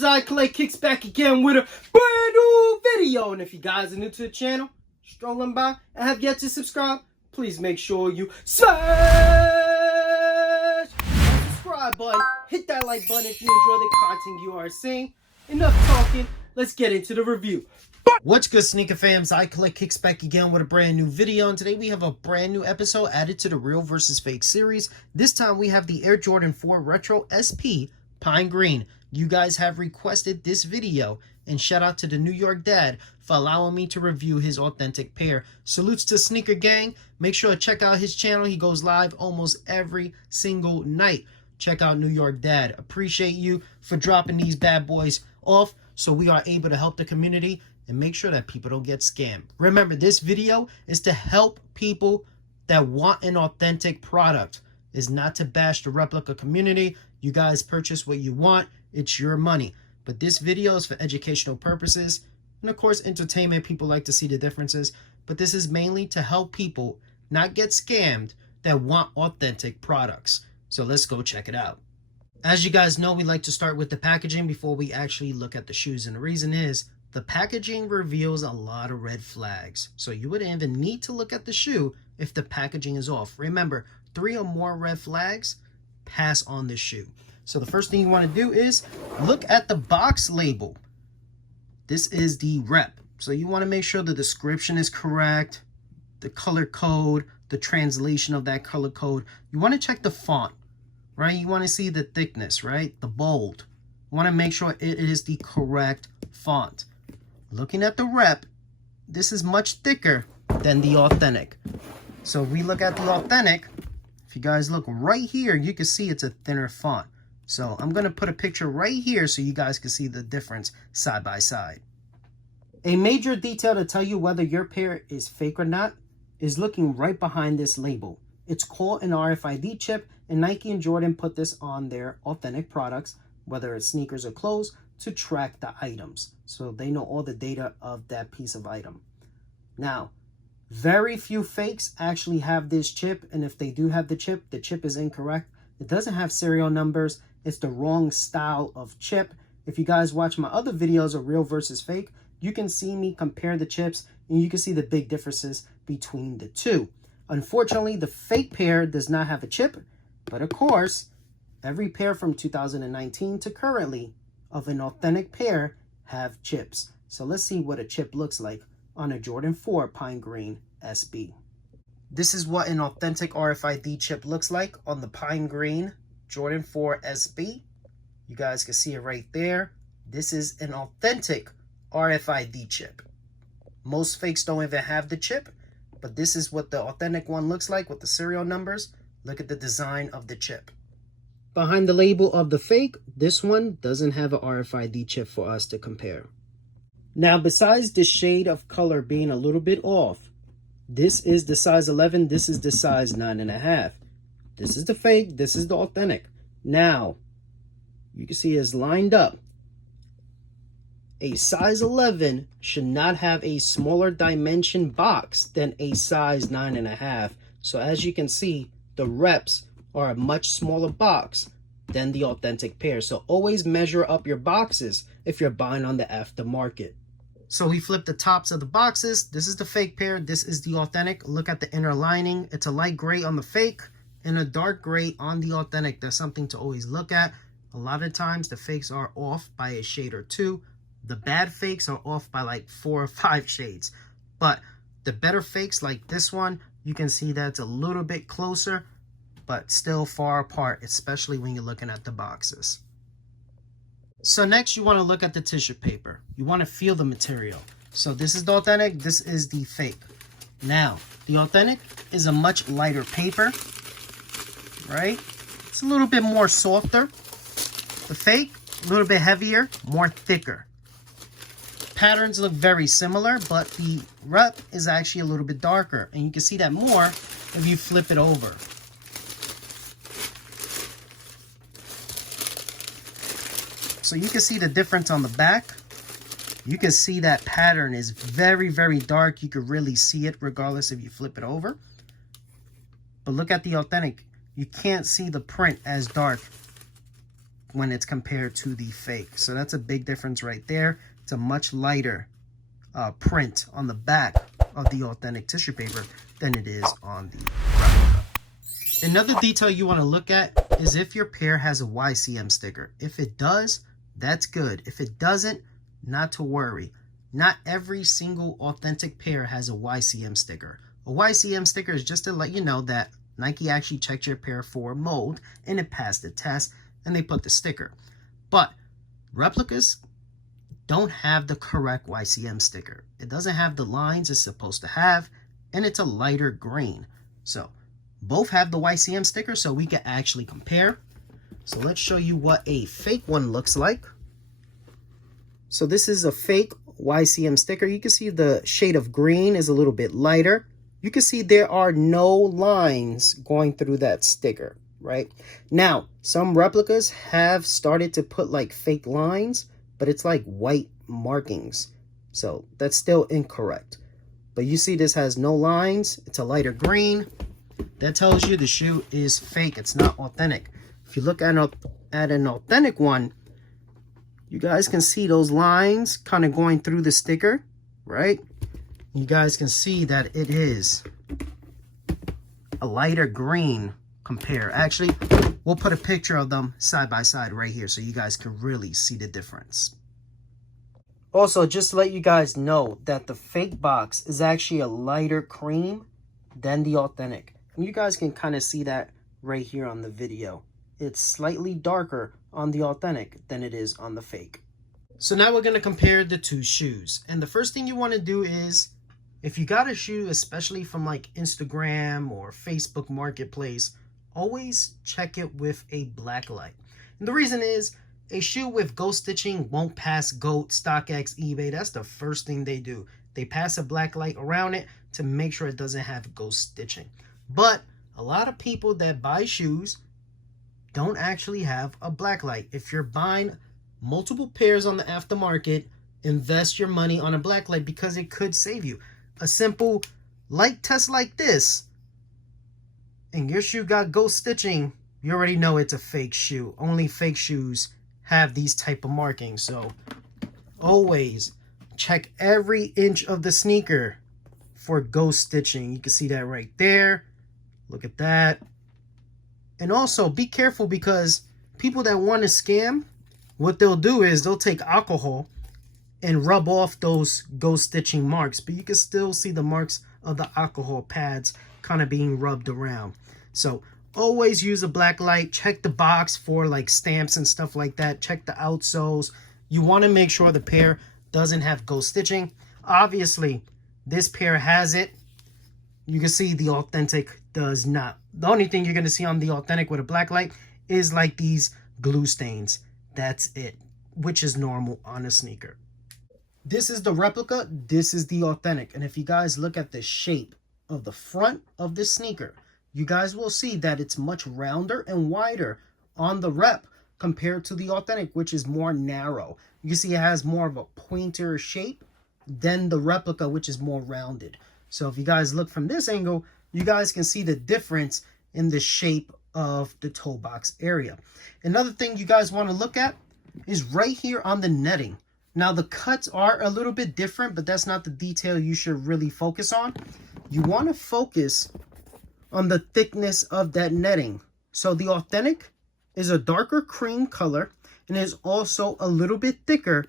Fames, I Collect kicks back again with a brand new video. And if you guys are new to the channel, strolling by and have yet to subscribe, please make sure you smash that subscribe button. Hit that like button if you enjoy the content you are seeing. Enough talking, let's get into the review. What's good, sneaker fams? I Collect kicks back again with a brand new video, and today we have a brand new episode added to the Real versus Fake series. This time we have the Air Jordan 4 Retro SP Pine Green. You guys have requested this video, and shout out to the New York Dad for allowing me to review his authentic pair. Salutes to Sneaker Gang. Make sure to check out his channel. He goes live almost every single night. Check out New York Dad. Appreciate you for dropping these bad boys off so we are able to help the community and make sure that people don't get scammed. Remember, this video is to help people that want an authentic product. It's not to bash the replica community. You guys purchase what you want. It's your money. But this video is for educational purposes. And of course, entertainment. People like to see the differences. But this is mainly to help people not get scammed that want authentic products. So let's go check it out. As you guys know, we like to start with the packaging before we actually look at the shoes. And the reason is, the packaging reveals a lot of red flags. So you wouldn't even need to look at the shoe if the packaging is off. Remember, 3 or more red flags, pass on the shoe. So the first thing you want to do is look at the box label. This is the rep. So you want to make sure the description is correct, the color code, the translation of that color code. You want to check the font, right? You want to see the thickness, right? The bold. You want to make sure it is the correct font. Looking at the rep, this is much thicker than the authentic. So if we look at the authentic, if you guys look right here, you can see it's a thinner font. So I'm going to put a picture right here so you guys can see the difference side by side. A major detail to tell you whether your pair is fake or not is looking right behind this label. It's called an RFID chip, and Nike and Jordan put this on their authentic products, whether it's sneakers or clothes, to track the items. So they know all the data of that piece of item. Now, very few fakes actually have this chip, and if they do have the chip is incorrect. It doesn't have serial numbers. It's the wrong style of chip. If you guys watch my other videos of real versus fake, you can see me compare the chips, and you can see the big differences between the two. Unfortunately, the fake pair does not have a chip, but of course, every pair from 2019 to currently of an authentic pair have chips. So let's see what a chip looks like on a Jordan 4 Pine Green SB. This is what an authentic RFID chip looks like on the Pine Green Jordan 4 SB. You guys can see it right there. This is an authentic RFID chip. Most fakes don't even have the chip, but this is what the authentic one looks like with the serial numbers. Look at the design of the chip. Behind the label of the fake, this one doesn't have an RFID chip for us to compare. Now, besides the shade of color being a little bit off, this is the size 11, this is the size 9.5. This is the fake, this is the authentic. Now, you can see it's lined up. A size 11 should not have a smaller dimension box than a size 9.5. So as you can see, the reps are a much smaller box than the authentic pair. So always measure up your boxes if you're buying on the aftermarket. So we flip the tops of the boxes. This is the fake pair. This is the authentic. Look at the inner lining. It's a light gray on the fake and a dark gray on the authentic. That's something to always look at. A lot of times the fakes are off by a shade or two. The bad fakes are off by like 4 or 5 shades. But the better fakes like this one, you can see that it's a little bit closer, but still far apart, especially when you're looking at the boxes. So next you want to look at the tissue paper. You want to feel the material. So this is the authentic, this is the fake. Now, the authentic is a much lighter paper, right? It's a little bit more softer. The fake, a little bit heavier, more thicker. Patterns look very similar, but the rep is actually a little bit darker. And you can see that more if you flip it over. So you can see the difference on the back. You can see that pattern is very, very dark. You can really see it regardless if you flip it over. But look at the authentic. You can't see the print as dark when it's compared to the fake. So that's a big difference right there. It's a much lighter print on the back of the authentic tissue paper than it is on the replica. Another detail you want to look at is if your pair has a YCM sticker. If it does, that's good. If it doesn't, not to worry. Not every single authentic pair has a YCM sticker. A YCM sticker is just to let you know that Nike actually checked your pair for mold and it passed the test and they put the sticker. But replicas don't have the correct YCM sticker. It doesn't have the lines it's supposed to have, and it's a lighter green. So both have the YCM sticker, so we can actually compare. So let's show you what a fake one looks like. So this is a fake YCM sticker. You can see the shade of green is a little bit lighter. You can see there are no lines going through that sticker, right? Now, some replicas have started to put like fake lines, but it's like white markings. So that's still incorrect. But you see this has no lines. It's a lighter green. That tells you the shoe is fake. It's not authentic. If you look at an authentic one, you guys can see those lines kind of going through the sticker, right? You guys can see that it is a lighter green compare. Actually, we'll put a picture of them side by side right here so you guys can really see the difference. Also, just to let you guys know that the fake box is actually a lighter cream than the authentic. And you guys can kind of see that right here on the video. It's slightly darker on the authentic than it is on the fake. So now we're going to compare the two shoes. And the first thing you want to do is, if you got a shoe, especially from like Instagram or Facebook Marketplace, always check it with a Blacklight. And the reason is, a shoe with ghost stitching won't pass GOAT, StockX, eBay. That's the first thing they do. They pass a Blacklight around it to make sure it doesn't have ghost stitching. But a lot of people that buy shoes don't actually have a Blacklight. If you're buying multiple pairs on the aftermarket, invest your money on a Blacklight because it could save you. A simple light test like this, and your shoe got ghost stitching, you already know it's a fake shoe. Only fake shoes have these type of markings. So always check every inch of the sneaker for ghost stitching. You can see that right there. Look at that. And also be careful, because people that want to scam, what they'll do is they'll take alcohol and rub off those ghost stitching marks, but you can still see the marks of the alcohol pads kind of being rubbed around. So always use a Blacklight. Check the box for like stamps and stuff like that. Check the outsoles. You want to make sure the pair doesn't have ghost stitching. Obviously, this pair has it. You can see the authentic does not. The only thing you're going to see on the authentic with a Blacklight is like these glue stains. That's it, which is normal on a sneaker. This is the replica. This is the authentic. And if you guys look at the shape of the front of this sneaker, you guys will see that it's much rounder and wider on the rep compared to the authentic, which is more narrow. You can see it has more of a pointer shape than the replica, which is more rounded. So if you guys look from this angle, you guys can see the difference in the shape of the toe box area. Another thing you guys want to look at is right here on the netting. Now the cuts are a little bit different, but that's not the detail you should really focus on. You want to focus on the thickness of that netting. So the authentic is a darker cream color and is also a little bit thicker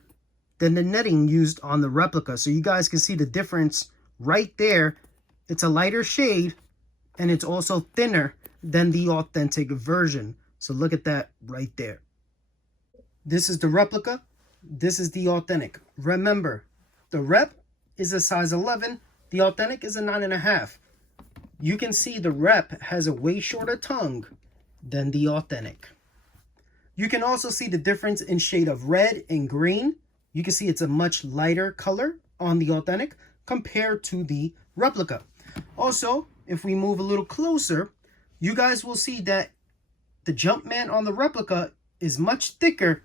than the netting used on the replica. So you guys can see the difference right there. It's a lighter shade and it's also thinner than the authentic version. So look at that right there. This is the replica. This is the authentic. Remember, the rep is a size 11. The authentic is a 9.5. You can see the rep has a way shorter tongue than the authentic. You can also see the difference in shade of red and green. You can see it's a much lighter color on the authentic compared to the replica. Also, if we move a little closer, you guys will see that the Jumpman on the replica is much thicker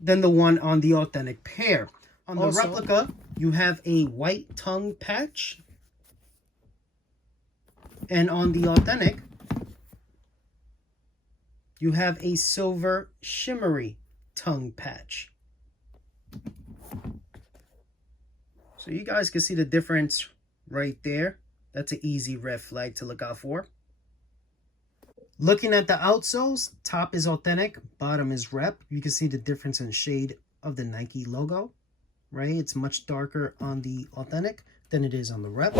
than the one on the authentic pair. On the replica, you have a white tongue patch. And on the authentic, you have a silver shimmery tongue patch. So you guys can see the difference right there. That's an easy red flag to look out for. Looking at the outsoles, top is authentic, bottom is rep. You can see the difference in shade of the Nike logo, right? It's much darker on the authentic than it is on the rep.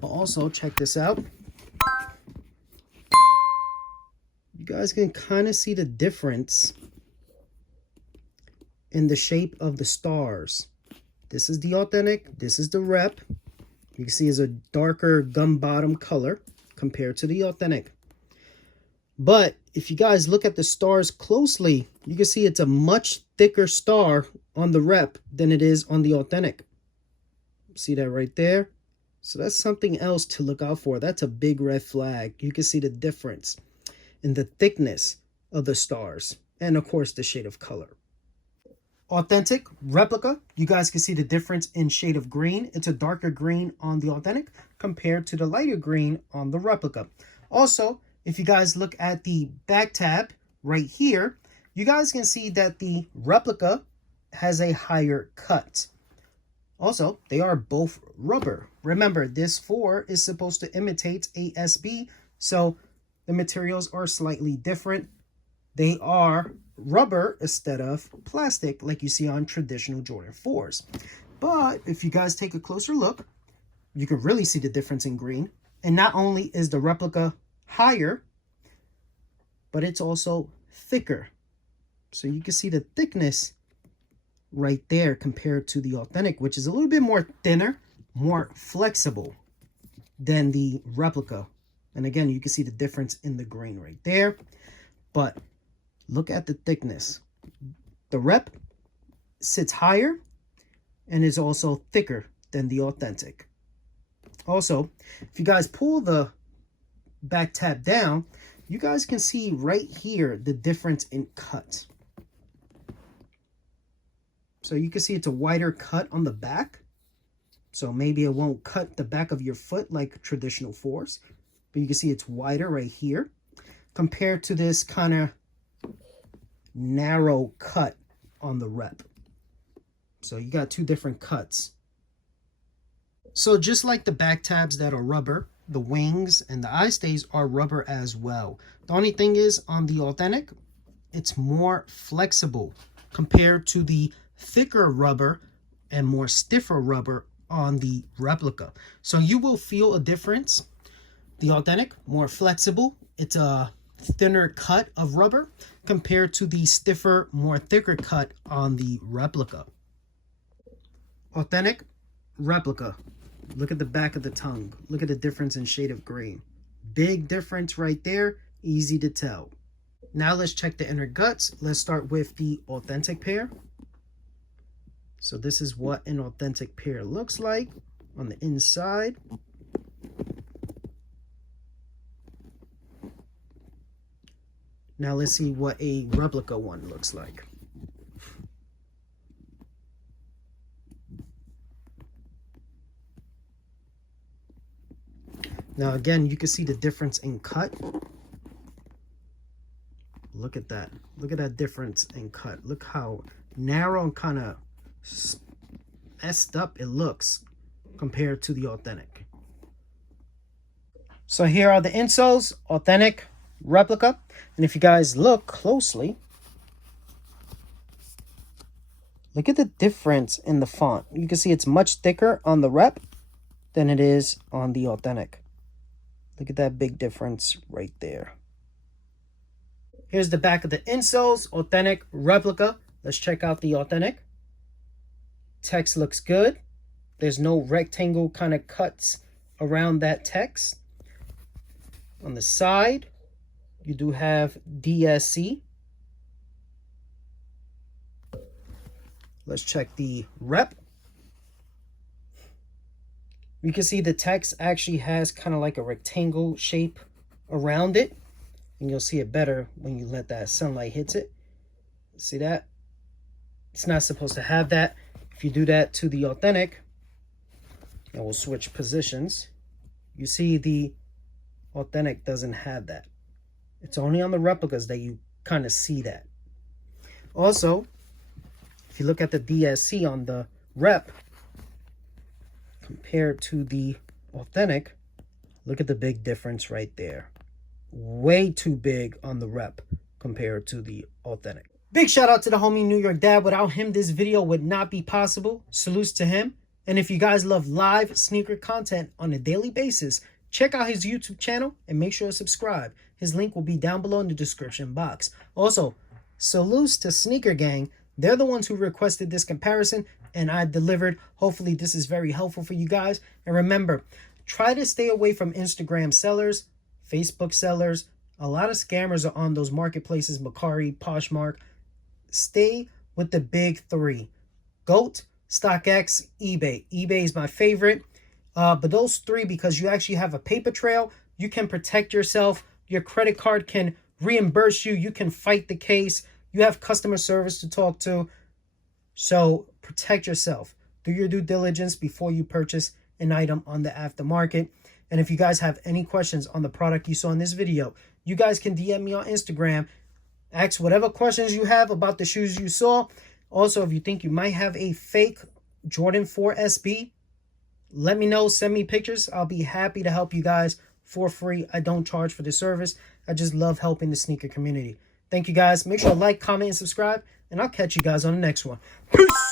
But also, check this out. You guys can kind of see the difference in the shape of the stars. This is the authentic, this is the rep. You can see it's a darker gum bottom color compared to the authentic. But if you guys look at the stars closely, you can see it's a much thicker star on the rep than it is on the authentic. See that right there? So that's something else to look out for. That's a big red flag. You can see the difference in the thickness of the stars and, of course, the shade of color. Authentic, replica, you guys can see the difference in shade of green. It's a darker green on the authentic compared to the lighter green on the replica. Also, if you guys look at the back tab right here, you guys can see that the replica has a higher cut. Also, they are both rubber. Remember, this 4 is supposed to imitate a SB, so the materials are slightly different. They are rubber instead of plastic like you see on traditional Jordan 4s. But if you guys take a closer look, you can really see the difference in green. And not only is the replica higher, but it's also thicker. So you can see the thickness right there compared to the authentic, which is a little bit more thinner, more flexible than the replica. And again, you can see the difference in the green right there. But look at the thickness. The rep sits higher and is also thicker than the authentic. Also, if you guys pull the back tab down, you guys can see right here the difference in cut. So you can see it's a wider cut on the back. So maybe it won't cut the back of your foot like traditional 4s. But you can see it's wider right here compared to this kind of narrow cut on the rep. So you got two different cuts. So just like the back tabs that are rubber, the wings and the eye stays are rubber as well. The only thing is on the authentic, it's more flexible compared to the thicker rubber and more stiffer rubber on the replica. So you will feel a difference. The authentic, more flexible. It's a thinner cut of rubber compared to the stiffer, more thicker cut on the replica. Authentic, replica. Look at the back of the tongue. Look at the difference in shade of green. Big difference right there. Easy to tell. Now let's check the inner guts. Let's start with the authentic pair. So this is what an authentic pair looks like on the inside. Now let's see what a replica one looks like. Now again, you can see the difference in cut. Look at that. Look at that difference in cut. Look how narrow and kind of messed up it looks compared to the authentic. So here are the insoles, authentic, replica. And if you guys look closely, look at the difference in the font. You can see it's much thicker on the rep than it is on the authentic. Look at that big difference right there. Here's the back of the insoles, authentic, replica. Let's check out the authentic. Text looks good. There's no rectangle kind of cuts around that text. On the side, you do have DSC. Let's check the rep. You can see the text actually has kind of like a rectangle shape around it. And you'll see it better when you let that sunlight hit it. See that? It's not supposed to have that. If you do that to the authentic, and we'll switch positions, you see the authentic doesn't have that. It's only on the replicas that you kind of see that. Also, if you look at the DSC on the rep compared to the authentic, look at the big difference right there. Way too big on the rep compared to the authentic. Big shout out to the homie New York Dad. Without him, this video would not be possible. Salutes to him. And if you guys love live sneaker content on a daily basis, check out his YouTube channel and make sure to subscribe. His link will be down below in the description box. Also, salutes to Sneaker Gang. They're the ones who requested this comparison, and I delivered. Hopefully this is very helpful for you guys. And remember, try to stay away from Instagram sellers, Facebook sellers. A lot of scammers are on those marketplaces, Mercari, Poshmark. Stay with the big three: GOAT, StockX, eBay. eBay is my favorite. But those three, because you actually have a paper trail, you can protect yourself. Your credit card can reimburse you. You can fight the case. You have customer service to talk to. So protect yourself. Do your due diligence before you purchase an item on the aftermarket. And if you guys have any questions on the product you saw in this video, you guys can DM me on Instagram. Ask whatever questions you have about the shoes you saw. Also, if you think you might have a fake Jordan 4 SB, let me know. Send me pictures. I'll be happy to help you guys for free. I don't charge for the service. I just love helping the sneaker community. Thank you guys. Make sure to like, comment, and subscribe. And I'll catch you guys on the next one. Peace!